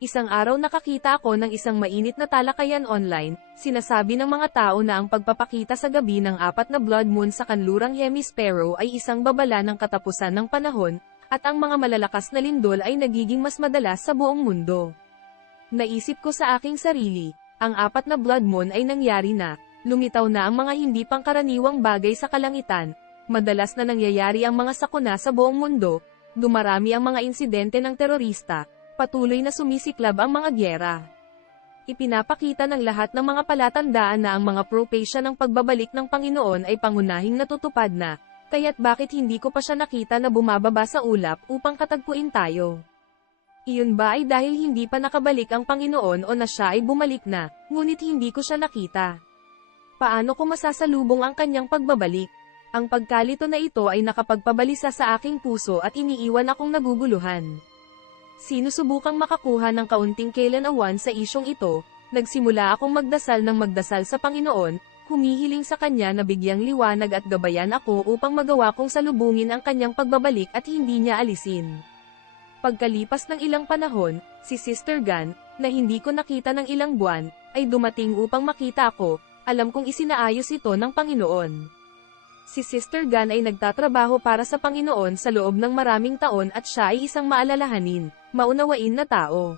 Isang araw nakakita ako ng isang mainit na talakayan online, sinasabi ng mga tao na ang pagpapakita sa gabi ng apat na blood moon sa kanlurang hemispero ay isang babala ng katapusan ng panahon, at ang mga malalakas na lindol ay nagiging mas madalas sa buong mundo. Naisip ko sa aking sarili, ang apat na blood moon ay nangyari na, lumitaw na ang mga hindi pangkaraniwang bagay sa kalangitan, madalas na nangyayari ang mga sakuna sa buong mundo, dumarami ang mga insidente ng terorista, patuloy na sumisiklab ang mga gyera. Ipinapakita ng lahat ng mga palatandaan na ang mga propesya ng pagbabalik ng Panginoon ay pangunahing natutupad na, kaya't bakit hindi ko pa siya nakita na bumababa sa ulap upang katagpuin tayo. Iyon ba ay dahil hindi pa nakabalik ang Panginoon o na siya ay bumalik na, ngunit hindi ko siya nakita? Paano ko masasalubong ang kanyang pagbabalik? Ang pagkalito na ito ay nakapagpabalisa sa aking puso at iniiwan akong naguguluhan. Sinusubukang makakuha ng kaunting kailan-awan sa isyong ito, nagsimula akong magdasal ng magdasal sa Panginoon, humihiling sa Kanya na bigyang liwanag at gabayan ako upang magawa kong salubungin ang Kanyang pagbabalik at hindi niya alisin. Pagkalipas ng ilang panahon, si Sister Gan, na hindi ko nakita ng ilang buwan, ay dumating upang makita ako, alam kong isinaayos ito ng Panginoon. Si Sister Gan ay nagtatrabaho para sa Panginoon sa loob ng maraming taon at siya ay isang maalalahanin, maunawain na tao.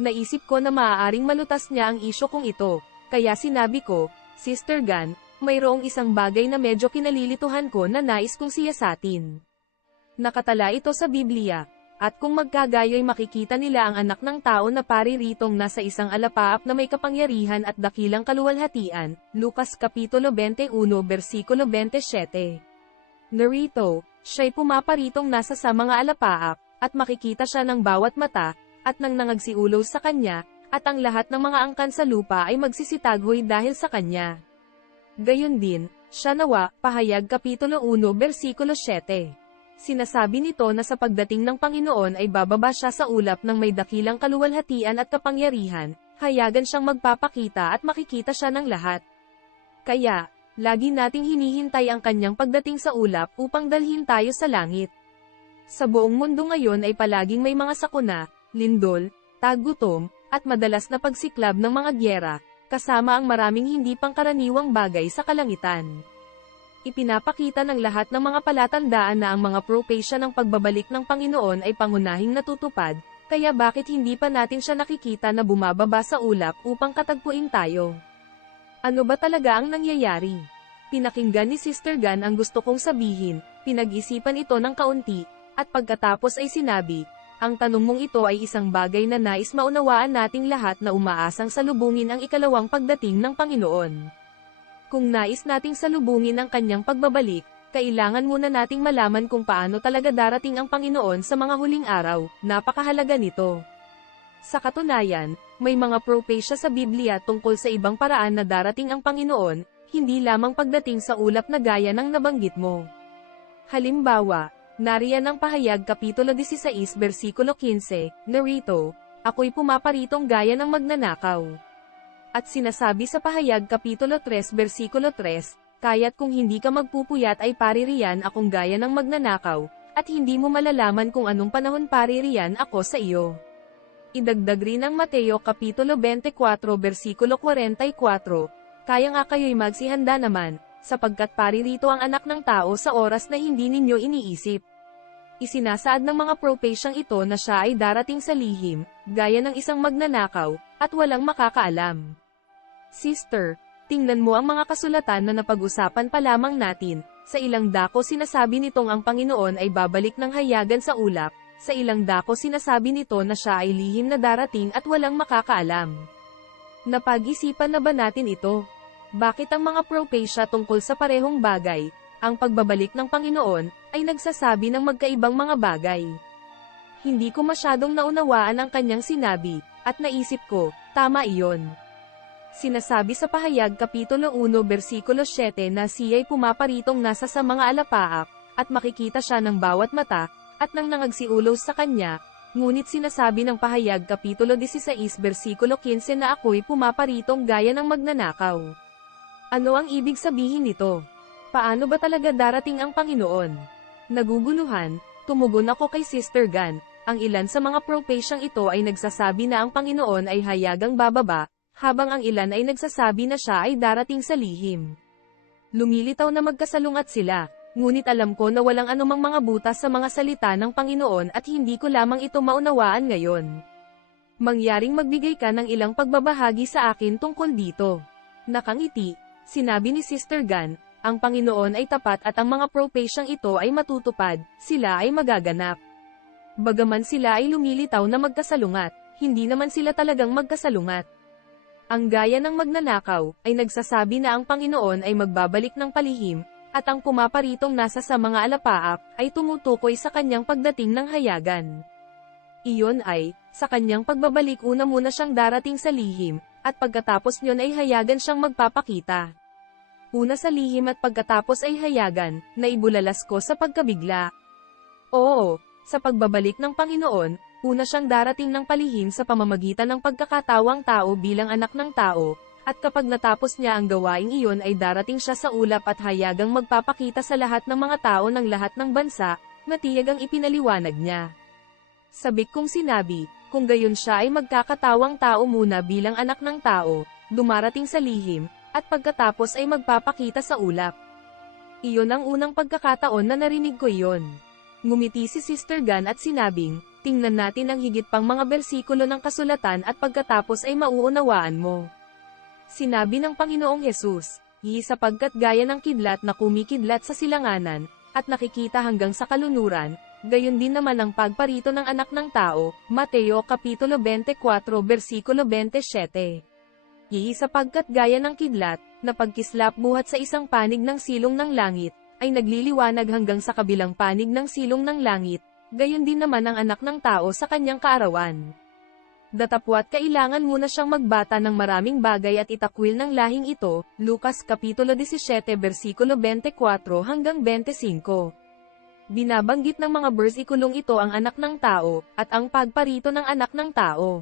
Naisip ko na maaaring malutas niya ang isyo kong ito, kaya sinabi ko, Sister Gan, mayroong isang bagay na medyo kinalilituhan ko na nais kong siyasatin. Nakatala ito sa Biblia, at kung magkagayo'y makikita nila ang anak ng tao na pariritong nasa isang alapaap na may kapangyarihan at dakilang kaluwalhatian, Lucas Kapitulo 21 versikulo 27. Narito, siya'y pumaparitong nasa sa mga alapaap, at makikita siya ng bawat mata, at nang nangagsiulo sa kanya, at ang lahat ng mga angkan sa lupa ay magsisitaghoy dahil sa kanya. Gayon din, siya nawa, pahayag Kapitulo 1 versikulo 7. Sinasabi nito na sa pagdating ng Panginoon ay bababa siya sa ulap ng may dakilang kaluwalhatian at kapangyarihan, hayagan siyang magpapakita at makikita siya ng lahat. Kaya, lagi nating hinihintay ang kanyang pagdating sa ulap upang dalhin tayo sa langit. Sa buong mundo ngayon ay palaging may mga sakuna, lindol, tagutom, at madalas na pagsiklab ng mga gyera, kasama ang maraming hindi pangkaraniwang bagay sa kalangitan. Ipinapakita ng lahat ng mga palatandaan na ang mga propesya ng pagbabalik ng Panginoon ay pangunahing natutupad, kaya bakit hindi pa natin siya nakikita na bumababa sa ulap upang katagpuin tayo? Ano ba talaga ang nangyayari? Pinakinggan ni Sister Gan ang gusto kong sabihin, pinag-isipan ito ng kaunti, at pagkatapos ay sinabi, ang tanong mong ito ay isang bagay na nais maunawaan nating lahat na umaasang salubungin ang ikalawang pagdating ng Panginoon. Kung nais nating salubungin ang kanyang pagbabalik, kailangan muna nating malaman kung paano talaga darating ang Panginoon sa mga huling araw, napakahalaga nito. Sa katunayan, may mga propesya sa Biblia tungkol sa ibang paraan na darating ang Panginoon, hindi lamang pagdating sa ulap na gaya ng nabanggit mo. Halimbawa, nariyan ang pahayag Kapitulo 16 versikulo 15, narito, Ako'y pumaparitong gaya ng magnanakaw. At sinasabi sa pahayag Kapitulo 3 versikulo 3, Kaya't kung hindi ka magpupuyat ay paririyan akong gaya ng magnanakaw, at hindi mo malalaman kung anong panahon paririyan ako sa iyo. Idagdag rin ang Mateo Kapitulo 24 versikulo 44, Kaya nga kayo'y magsihanda naman, sapagkat paririto ang anak ng tao sa oras na hindi ninyo iniisip. Isinasaad ng mga propesyang ito na siya ay darating sa lihim, gaya ng isang magnanakaw, at walang makakaalam. Sister, tingnan mo ang mga kasulatan na napag-usapan pa lamang natin. Sa ilang dako sinasabi nitong ang Panginoon ay babalik ng hayagan sa ulap, sa ilang dako sinasabi nito na siya ay lihim na darating at walang makakaalam. Napag-isipan na ba natin ito? Bakit ang mga propesya tungkol sa parehong bagay, ang pagbabalik ng Panginoon, ay nagsasabi ng magkaibang mga bagay? Hindi ko masyadong naunawaan ang kanyang sinabi, at naisip ko, tama iyon. Sinasabi sa pahayag Kapitulo 1 versikulo 7 na siya'y pumaparitong nasa sa mga alapaap, at makikita siya ng bawat mata, at nang nangagsiulos sa kanya, ngunit sinasabi ng pahayag Kapitulo 16 versikulo 15 na ako'y pumaparitong gaya ng magnanakaw. Ano ang ibig sabihin nito? Paano ba talaga darating ang Panginoon? Naguguluhan, tumugon ako kay Sister Gan, ang ilan sa mga propasyang ito ay nagsasabi na ang Panginoon ay hayagang bababa, habang ang ilan ay nagsasabi na siya ay darating sa lihim. Lumilitaw na magkasalungat sila, ngunit alam ko na walang anumang mga butas sa mga salita ng Panginoon at hindi ko lamang ito maunawaan ngayon. Mangyaring magbigay ka ng ilang pagbabahagi sa akin tungkol dito. Nakangiti, sinabi ni Sister Gan, ang Panginoon ay tapat at ang mga propasyang ito ay matutupad, sila ay magaganap. Bagaman sila ay lumilitaw na magkasalungat, hindi naman sila talagang magkasalungat. Ang gaya ng magnanakaw, ay nagsasabi na ang Panginoon ay magbabalik ng palihim, at ang pumaparitong nasa sa mga alapaap, ay tumutukoy sa kanyang pagdating ng hayagan. Iyon ay, sa kanyang pagbabalik una muna siyang darating sa lihim, at pagkatapos nyon ay hayagan siyang magpapakita. Una sa lihim at pagkatapos ay hayagan, na ibulalas ko sa pagkabigla. Oo, sa pagbabalik ng Panginoon, una siyang darating ng palihim sa pamamagitan ng pagkakatawang tao bilang anak ng tao, at kapag natapos niya ang gawaing iyon ay darating siya sa ulap at hayagang magpapakita sa lahat ng mga tao ng lahat ng bansa, matiyag ang ipinaliwanag niya. Sabik kong sinabi, kung gayon siya ay magkakatawang tao muna bilang anak ng tao, dumarating sa lihim, at pagkatapos ay magpapakita sa ulap. Iyon ang unang pagkakataon na narinig ko iyon. Ngumiti si Sister Gan at sinabing, tingnan natin ang higit pang mga bersikulo ng kasulatan at pagkatapos ay mauunawaan mo. Sinabi ng Panginoong Yesus, Hi sapagkat gaya ng kidlat na kumikidlat sa silanganan, at nakikita hanggang sa kalunuran, gayon din naman ang pagparito ng anak ng tao, Mateo Kapitulo 24 versikulo 27. Hi sapagkat gaya ng kidlat, na pagkislap buhat sa isang panig ng silong ng langit, ay nagliliwanag hanggang sa kabilang panig ng silong ng langit, gayon din naman ang anak ng tao sa kanyang kaarawan. Datapwat kailangan muna siyang magbata ng maraming bagay at itakwil ng lahing ito, Lucas Kapitulo 17 versikulo 24 hanggang 25. Binabanggit ng mga bersikulong ito ang anak ng tao, at ang pagparito ng anak ng tao.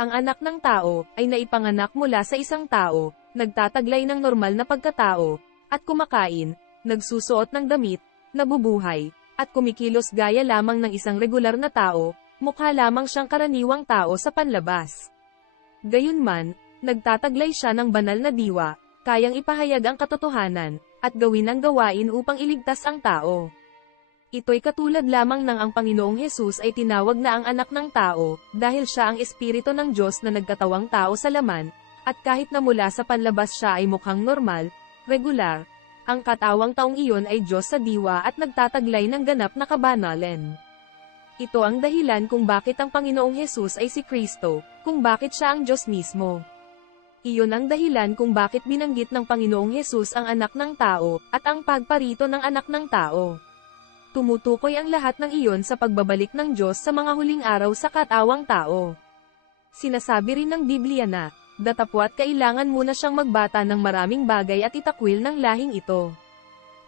Ang anak ng tao, ay naipanganak mula sa isang tao, nagtataglay ng normal na pagkatao, at kumakain, nagsusuot ng damit, nabubuhay, at kumikilos gaya lamang ng isang regular na tao, mukha lamang siyang karaniwang tao sa panlabas. Gayunman, nagtataglay siya ng banal na diwa, kayang ipahayag ang katotohanan, at gawin ang gawain upang iligtas ang tao. Ito'y katulad lamang ng ang Panginoong Hesus ay tinawag na ang anak ng tao, dahil siya ang espiritu ng Diyos na nagkatawang tao sa laman, at kahit na mula sa panlabas siya ay mukhang normal, regular, ang katawang taong iyon ay Diyos sa diwa at nagtataglay ng ganap na kabanalan. Ito ang dahilan kung bakit ang Panginoong Hesus ay si Kristo, kung bakit siya ang Diyos mismo. Iyon ang dahilan kung bakit binanggit ng Panginoong Hesus ang anak ng tao, at ang pagparito ng anak ng tao. Tumutukoy ang lahat ng iyon sa pagbabalik ng Diyos sa mga huling araw sa katawang tao. Sinasabi rin ng Biblia na, datapwat kailangan muna siyang magbata ng maraming bagay at itakwil ng lahing ito.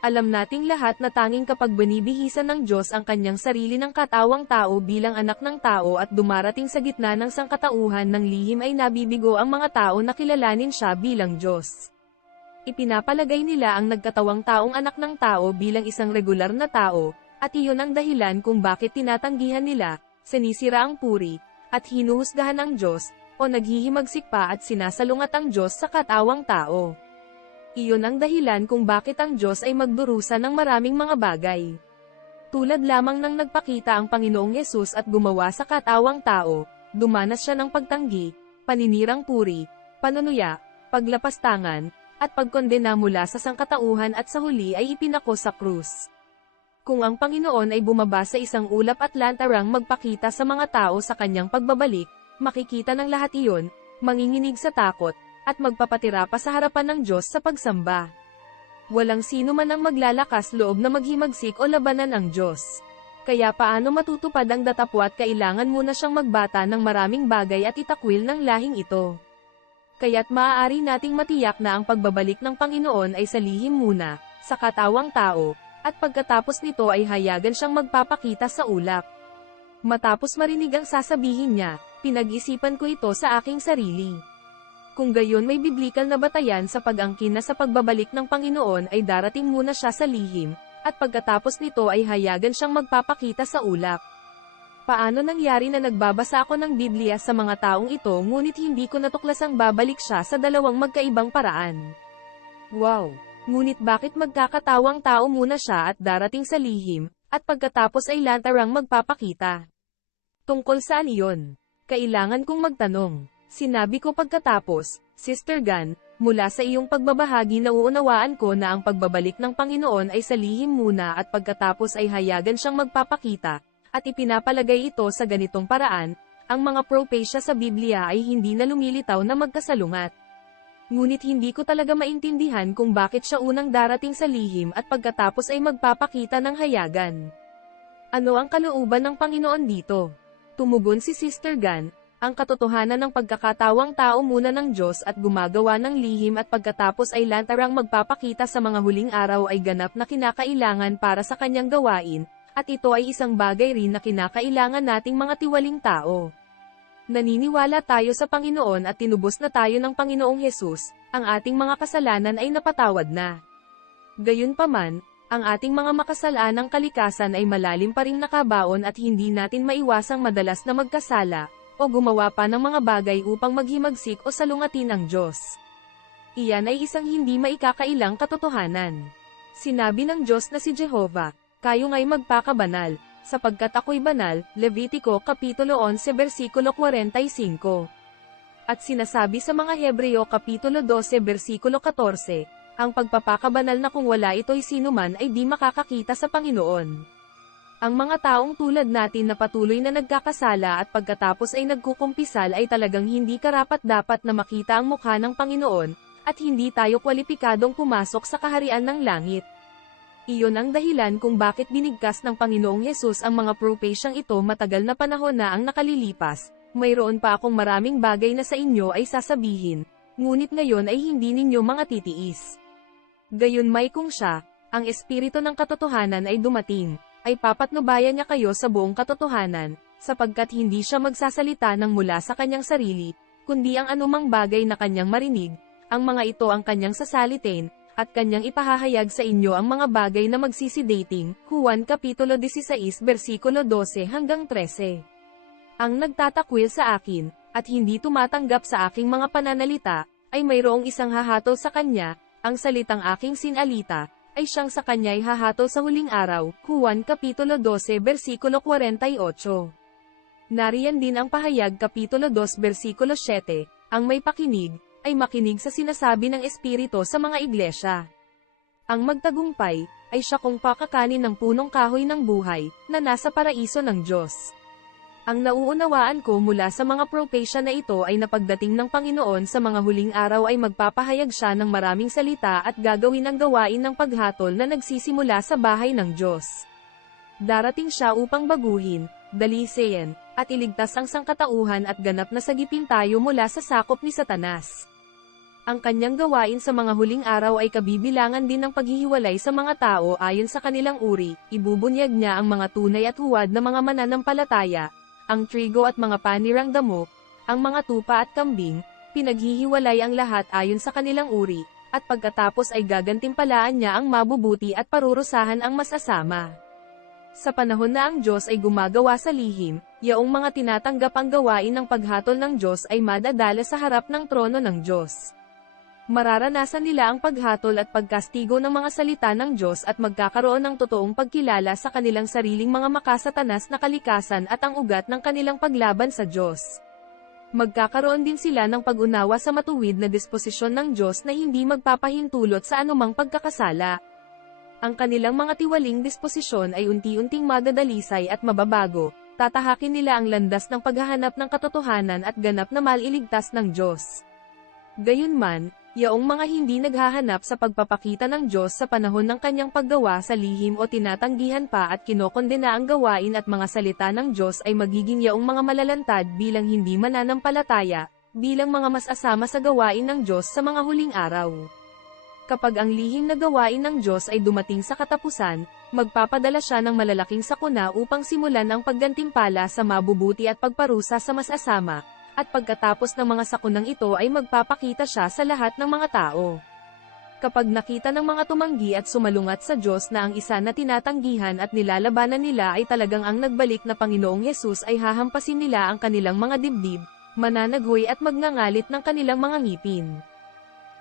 Alam nating lahat na tanging kapag binibihisan ng Diyos ang kanyang sarili ng katawang tao bilang anak ng tao at dumarating sa gitna ng sangkatauhan ng lihim ay nabibigo ang mga tao na kilalanin siya bilang Diyos. Ipinapalagay nila ang nagkatawang taong anak ng tao bilang isang regular na tao, at iyon ang dahilan kung bakit tinatanggihan nila, sinisira ang puri, at hinuhusgahan ang Diyos, o naghihimagsik pa at sinasalungat ang Diyos sa katawang tao. Iyon ang dahilan kung bakit ang Diyos ay magdurusa ng maraming mga bagay. Tulad lamang nang nagpakita ang Panginoong Yesus at gumawa sa katawang tao, dumanas siya ng pagtanggi, paninirang puri, panunuya, paglapastangan, at pagkondena mula sa sangkatauhan at sa huli ay ipinako sa krus. Kung ang Panginoon ay bumaba sa isang ulap at lantarang magpakita sa mga tao sa kanyang pagbabalik, makikita ng lahat iyon, manginginig sa takot, at magpapatira pa sa harapan ng Diyos sa pagsamba. Walang sino man ang maglalakas loob na maghimagsik o labanan ang Diyos. Kaya paano matutupad ang datapwat kailangan muna siyang magbata ng maraming bagay at itakwil ng lahing ito. Kaya't maaari nating matiyak na ang pagbabalik ng Panginoon ay sa lihim muna, sa katawang tao, at pagkatapos nito ay hayagan siyang magpapakita sa ulap. Matapos marinig ang sasabihin niya, pinag-isipan ko ito sa aking sarili. Kung gayon may biblikal na batayan sa pag-angkin na sa pagbabalik ng Panginoon ay darating muna siya sa lihim, at pagkatapos nito ay hayagan siyang magpapakita sa ulap. Paano nangyari na nagbabasa ako ng Biblia sa mga taong ito ngunit hindi ko natuklasang babalik siya sa dalawang magkaibang paraan? Wow! Ngunit bakit magkakatawang tao muna siya at darating sa lihim, at pagkatapos ay lantarang magpapakita? Tungkol saan iyon? Kailangan kong magtanong. Sinabi ko pagkatapos, Sister Gan, mula sa iyong pagbabahagi nauunawaan ko na ang pagbabalik ng Panginoon ay sa lihim muna at pagkatapos ay hayagan siyang magpapakita, at ipinapalagay ito sa ganitong paraan, ang mga propesya sa Biblia ay hindi na lumilitaw na magkasalungat. Ngunit hindi ko talaga maintindihan kung bakit siya unang darating sa lihim at pagkatapos ay magpapakita ng hayagan. Ano ang kalooban ng Panginoon dito? Tumugon si Sister Gan, ang katotohanan ng pagkakatawang tao muna ng Diyos at gumagawa ng lihim at pagkatapos ay lantarang magpapakita sa mga huling araw ay ganap na kinakailangan para sa kanyang gawain, at ito ay isang bagay rin na kinakailangan nating mga tiwaling tao. Naniniwala tayo sa Panginoon at tinubos na tayo ng Panginoong Hesus, ang ating mga kasalanan ay napatawad na. Gayunpaman, ang ating mga makasalanang kalikasan ay malalim pa rin nakabaon at hindi natin maiwasang madalas na magkasala, o gumawa pa ng mga bagay upang maghimagsik o salungatin ang Diyos. Iyan ay isang hindi maikakailang katotohanan. Sinabi ng Diyos na si Jehovah, kayo nga'y magpakabanal, sapagkat ako'y banal, Levitico Kapitulo 11 versikulo 45. At sinasabi sa mga Hebreo Kapitulo 12 versikulo 14, ang pagpapakabanal na kung wala ito'y sinuman ay di makakakita sa Panginoon. Ang mga taong tulad natin na patuloy na nagkakasala at pagkatapos ay nagkukumpisal ay talagang hindi karapat-dapat na makita ang mukha ng Panginoon, at hindi tayo kwalipikadong pumasok sa kaharian ng langit. Iyon ang dahilan kung bakit binigkas ng Panginoong Yesus ang mga propasyang ito matagal na panahon na ang nakalilipas. Mayroon pa akong maraming bagay na sa inyo ay sasabihin, ngunit ngayon ay hindi ninyo mga titiis. Gayon may kung siya, ang espiritu ng katotohanan ay dumating, ay papatnubayan niya kayo sa buong katotohanan, sapagkat hindi siya magsasalita ng mula sa kanyang sarili, kundi ang anumang bagay na kanyang marinig, ang mga ito ang kanyang sasalitin, at kanyang ipahahayag sa inyo ang mga bagay na magsisidating, Juan Kapitulo 16 versikulo 12 hanggang 13. Ang nagtatakwil sa akin, at hindi tumatanggap sa aking mga pananalita, ay mayroong isang hahatol sa kanya, ang salitang aking sinalita, ay siyang sa kanya'y hahatol sa huling araw, Juan Kapitulo 12 versikulo 48. Nariyan din ang pahayag Kapitulo 2 versikulo 7, ang may pakinig, ay makinig sa sinasabi ng Espiritu sa mga iglesia. Ang magtagumpay, ay siya kung pakakanin ng punong kahoy ng buhay, na nasa paraiso ng Diyos. Ang nauunawaan ko mula sa mga propesya na ito ay napagdating ng Panginoon sa mga huling araw ay magpapahayag siya ng maraming salita at gagawin ang gawain ng paghatol na nagsisimula sa bahay ng Diyos. Darating siya upang baguhin, dalisayan, at iligtas ang sangkatauhan at ganap na sagipin tayo mula sa sakop ni Satanas. Ang kanyang gawain sa mga huling araw ay kabibilangan din ng paghihiwalay sa mga tao ayon sa kanilang uri, ibubunyag niya ang mga tunay at huwad na mga mananampalataya, ang trigo at mga panirang damo, ang mga tupa at kambing, pinaghihiwalay ang lahat ayon sa kanilang uri, at pagkatapos ay gagantimpalaan niya ang mabubuti at parurusahan ang masasama. Sa panahon na ang Diyos ay gumagawa sa lihim, yaong mga tinatanggap ang gawain ng paghatol ng Diyos ay madadala sa harap ng trono ng Diyos. Mararanasan nila ang paghatol at pagkastigo ng mga salita ng Diyos at magkakaroon ng totoong pagkilala sa kanilang sariling mga makasatanas na kalikasan at ang ugat ng kanilang paglaban sa Diyos. Magkakaroon din sila ng pag-unawa sa matuwid na disposisyon ng Diyos na hindi magpapahintulot sa anumang pagkakasala. Ang kanilang mga tiwaling disposisyon ay unti-unting madadalisay at mababago, tatahakin nila ang landas ng paghahanap ng katotohanan at ganap na maliligtas ng Diyos. Gayunman, Yaong mga hindi naghahanap sa pagpapakita ng Diyos sa panahon ng kanyang paggawa sa lihim o tinatanggihan pa at kinokondena ang gawain at mga salita ng Diyos ay magiging yaong mga malalantad bilang hindi mananampalataya, bilang mga mas asama sa gawain ng Diyos sa mga huling araw. Kapag ang lihim na gawain ng Diyos ay dumating sa katapusan, magpapadala siya ng malalaking sakuna upang simulan ang paggantimpala sa mabubuti at pagparusa sa mas asama, at pagkatapos ng mga sakunang ito ay magpapakita siya sa lahat ng mga tao. Kapag nakita ng mga tumanggi at sumalungat sa Diyos na ang isa na tinatanggihan at nilalabanan nila ay talagang ang nagbalik na Panginoong Yesus ay hahampasin nila ang kanilang mga dibdib, mananaghoy at magngangalit ng kanilang mga ngipin.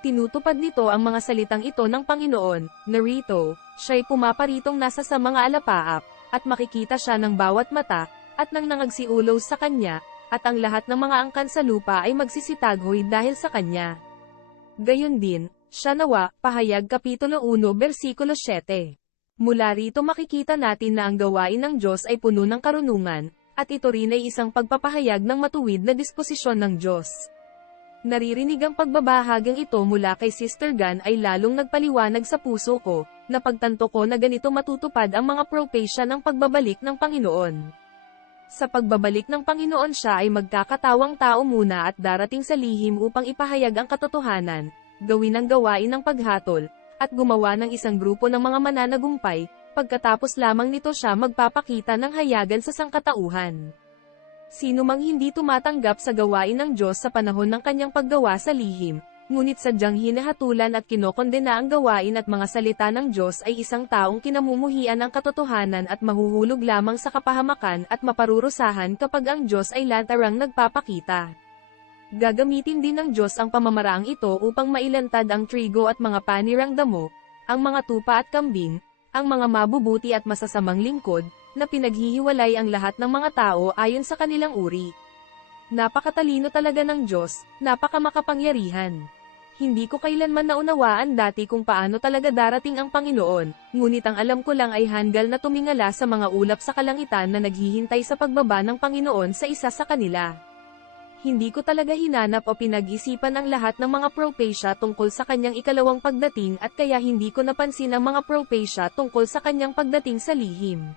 Tinutupad nito ang mga salitang ito ng Panginoon, narito, siya'y pumaparitong nasa sa mga alapaap, at makikita siya ng bawat mata, at nang nangagsiulaw sa kanya, at ang lahat ng mga angkan sa lupa ay magsisitaghoy dahil sa kanya. Gayon din, siya nawa, pahayag Kapitulo 1 versikulo 7. Mula rito makikita natin na ang gawain ng Diyos ay puno ng karunungan, at ito rin ay isang pagpapahayag ng matuwid na disposisyon ng Diyos. Naririnig ang pagbabahagang ito mula kay Sister Gan ay lalong nagpaliwanag sa puso ko, na pagtanto ko na ganito matutupad ang mga propesya ng pagbabalik ng Panginoon. Sa pagbabalik ng Panginoon siya ay magkakatawang tao muna at darating sa lihim upang ipahayag ang katotohanan, gawin ang gawain ng paghatol, at gumawa ng isang grupo ng mga mananagumpay, pagkatapos lamang nito siya magpapakita ng hayagan sa sangkatauhan. Sino mang hindi tumatanggap sa gawain ng Diyos sa panahon ng kanyang paggawa sa lihim, ngunit sadyang hinahatulan at kinokondena ang gawain at mga salita ng Diyos ay isang taong kinamumuhian ng katotohanan at mahuhulog lamang sa kapahamakan at maparurusahan kapag ang Diyos ay lantarang nagpapakita. Gagamitin din ng Diyos ang pamamaraang ito upang mailantad ang trigo at mga panirang damo, ang mga tupa at kambing, ang mga mabubuti at masasamang lingkod, na pinaghihiwalay ang lahat ng mga tao ayon sa kanilang uri. Napakatalino talaga ng Diyos, napakamakapangyarihan. Hindi ko kailanman naunawaan dati kung paano talaga darating ang Panginoon, ngunit ang alam ko lang ay handgal na tumingala sa mga ulap sa kalangitan na naghihintay sa pagbaba ng Panginoon sa isa sa kanila. Hindi ko talaga hinanap o pinag-isipan ang lahat ng mga propesya tungkol sa kanyang ikalawang pagdating at kaya hindi ko napansin ang mga propesya tungkol sa kanyang pagdating sa lihim.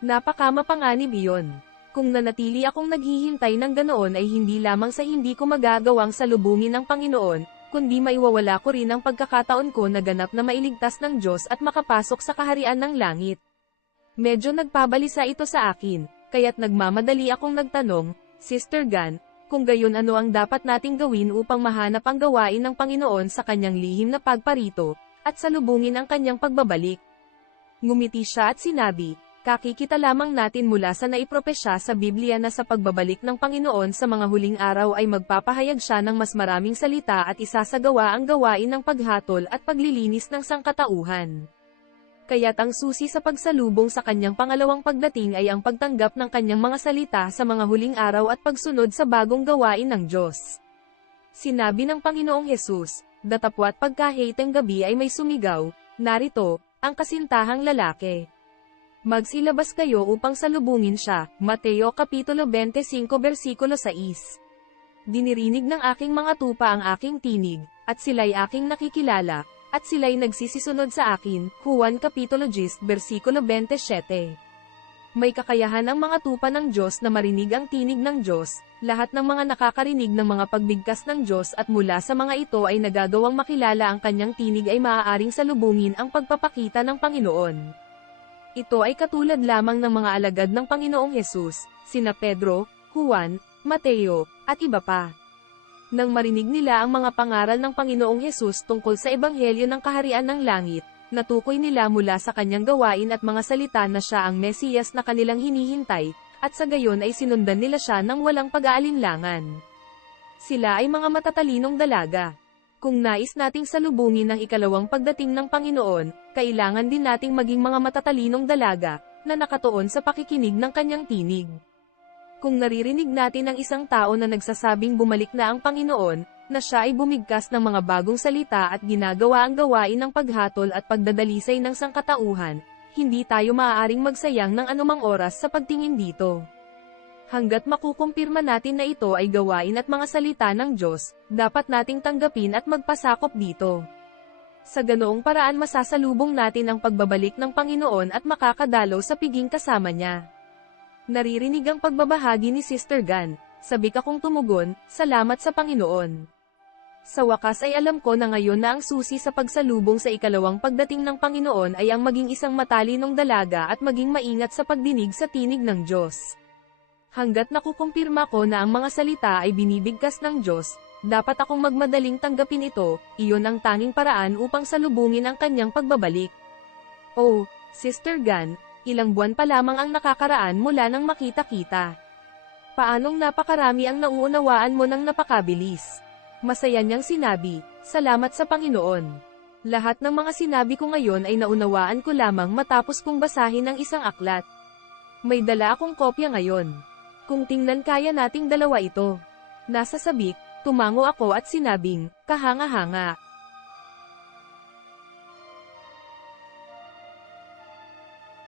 Napakamapanganib iyon. Kung nanatili akong naghihintay ng ganoon ay hindi lamang sa hindi ko magagawang salubungin ng Panginoon, kundi maiwawala ko rin ang pagkakataon ko na ganap na mailigtas ng Diyos at makapasok sa kaharian ng langit. Medyo nagpabalisa ito sa akin, kaya't nagmamadali akong nagtanong, Sister Gan, kung gayon ano ang dapat nating gawin upang mahanap ang gawain ng Panginoon sa kanyang lihim na pagparito, at salubungin ang kanyang pagbabalik. Ngumiti siya at sinabi, Kakikita lamang natin mula sa naipropesya sa Biblia na sa pagbabalik ng Panginoon sa mga huling araw ay magpapahayag siya ng mas maraming salita at isasagawa ang gawain ng paghatol at paglilinis ng sangkatauhan. Kaya't ang susi sa pagsalubong sa kanyang pangalawang pagdating ay ang pagtanggap ng kanyang mga salita sa mga huling araw at pagsunod sa bagong gawain ng Diyos. Sinabi ng Panginoong Hesus, datapwat pagkahiteng gabi ay may sumigaw, narito, ang kasintahang lalaki. Magsilabas kayo upang salubungin siya. Mateo Kapitulo 25 versikulo 6 Dinirinig ng aking mga tupa ang aking tinig, at sila'y aking nakikilala, at sila'y nagsisisunod sa akin. Juan Kapitulo 10 versikulo 27 May kakayahan ang mga tupa ng Diyos na marinig ang tinig ng Diyos, lahat ng mga nakakarinig ng mga pagbigkas ng Diyos at mula sa mga ito ay nagagawang makilala ang kanyang tinig ay maaaring salubungin ang pagpapakita ng Panginoon. Ito ay katulad lamang ng mga alagad ng Panginoong Yesus, sina Pedro, Juan, Mateo, at iba pa. Nang marinig nila ang mga pangaral ng Panginoong Yesus tungkol sa Ebanghelyo ng Kaharian ng Langit, natukoy nila mula sa kanyang gawain at mga salita na siya ang Mesiyas na kanilang hinihintay, at sa gayon ay sinundan nila siya ng walang pag-aalinlangan. Sila ay mga matatalinong dalaga. Kung nais nating salubungin ang ikalawang pagdating ng Panginoon, kailangan din nating maging mga matatalinong dalaga, na nakatuon sa pakikinig ng kanyang tinig. Kung naririnig natin ang isang tao na nagsasabing bumalik na ang Panginoon, na siya ay bumigkas ng mga bagong salita at ginagawa ang gawain ng paghatol at pagdadalisay ng sangkatauhan, hindi tayo maaaring magsayang ng anumang oras sa pagtingin dito. Hanggat makukumpirma natin na ito ay gawain at mga salita ng Diyos, dapat nating tanggapin at magpasakop dito. Sa ganoong paraan masasalubong natin ang pagbabalik ng Panginoon at makakadalaw sa piging kasama niya. Naririnig ang pagbabahagi ni Sister Gan, sabik akong tumugon, salamat sa Panginoon. Sa wakas ay alam ko na ngayon na ang susi sa pagsalubong sa ikalawang pagdating ng Panginoon ay ang maging isang matalinong dalaga at maging maingat sa pagdinig sa tinig ng Diyos. Hanggat nakukumpirma ko na ang mga salita ay binibigkas ng Diyos, Dapat akong magmadaling tanggapin ito, iyon ang tanging paraan upang salubungin ang kanyang pagbabalik. Oh, Sister Gan, ilang buwan pa lamang ang nakakaraan mula nang makita-kita. Paanong napakarami ang nauunawaan mo ng napakabilis? Masaya niyang sinabi, salamat sa Panginoon. Lahat ng mga sinabi ko ngayon ay naunawaan ko lamang matapos kong basahin ang isang aklat. May dala akong kopya ngayon. Kung tingnan kaya nating dalawa ito. Nasa sabik, tumango ako at sinabing, kahanga-hanga.